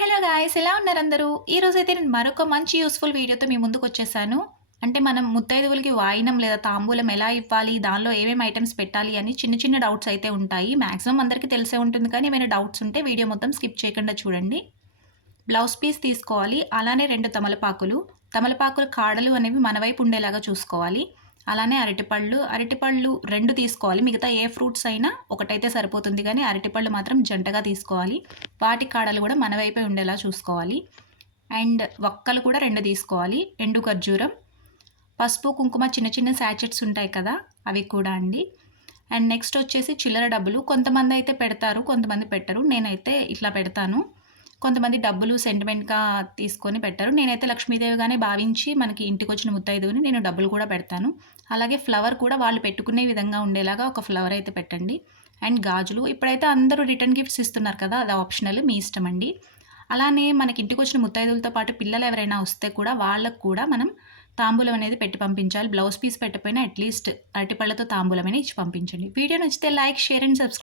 Hello guys ఎలా ఉన్నారు అందరూ ఈరోజు అయితే నేను మరొక మంచి యూస్ఫుల్ వీడియోతో మీ ముందుకు వచ్చేసాను. అంటే మనం ముత్తైదువులకి వాయినం లేదా తాంబూలం ఎలా ఇవ్వాలి దానిలో ఏమేమి ఐటమ్స్ పెట్టాలి అని చిన్న చిన్న డౌట్స్ అయితే ఉంటాయి. మ్యాక్సిమం అందరికీ తెలిసే ఉంటుంది కానీ ఏమైనా డౌట్స్ ఉంటే వీడియో మొత్తం స్కిప్ చేయకుండా చూడండి. బ్లౌజ్ పీస్ తీసుకోవాలి అలానే రెండు తమలపాకులు. తమలపాకుల కాడలు అనేవి మన వైపు ఉండేలాగా చూసుకోవాలి. అలానే అరటిపళ్ళు అరటిపళ్ళు రెండు తీసుకోవాలి. మిగతా ఏ ఫ్రూట్స్ అయినా ఒకటైతే సరిపోతుంది కానీ అరటిపళ్ళు మాత్రం జంటగా తీసుకోవాలి. వాటి కాడలు కూడా మన వైపే ఉండేలా చూసుకోవాలి. అండ్ వక్కలు కూడా రెండు తీసుకోవాలి. ఎండు ఖర్జూరం పసుపు కుంకుమ చిన్న చిన్న శాచెట్స్ ఉంటాయి కదా అవి కూడా అండి. అండ్ నెక్స్ట్ వచ్చేసి చిల్లర డబ్బులు. కొంతమంది అయితే పెడతారు కొంతమంది పెట్టరు. నేనైతే ఇట్లా పెడతాను. కొంతమంది డబ్బులు సెంటిమెంట్గా తీసుకొని పెట్టారు. నేనైతే లక్ష్మీదేవిగానే భావించి మనకి ఇంటికి వచ్చిన ముత్తైదువుని నేను డబ్బులు కూడా పెడతాను. అలాగే ఫ్లవర్ కూడా వాళ్ళు పెట్టుకునే విధంగా ఉండేలాగా ఒక ఫ్లవర్ అయితే పెట్టండి. అండ్ గాజులు. ఇప్పుడైతే అందరూ రిటర్న్ గిఫ్ట్స్ ఇస్తున్నారు కదా అది ఆప్షనల్ మీ ఇష్టం అండి. అలానే మనకి ఇంటికి వచ్చిన ముత్తైదులతో పాటు పిల్లలు ఎవరైనా వస్తే కూడా వాళ్ళకు కూడా మనం తాంబూలం అనేది పెట్టి పంపించాలి. బ్లౌజ్ పీస్ పెట్టకపోయినా అట్లీస్ట్ అరటిపళ్ళతో తాంబూలమైనా ఇచ్చి పంపించండి. వీడియో నచ్చితే లైక్ షేర్ అండ్ సబ్స్క్రైబ్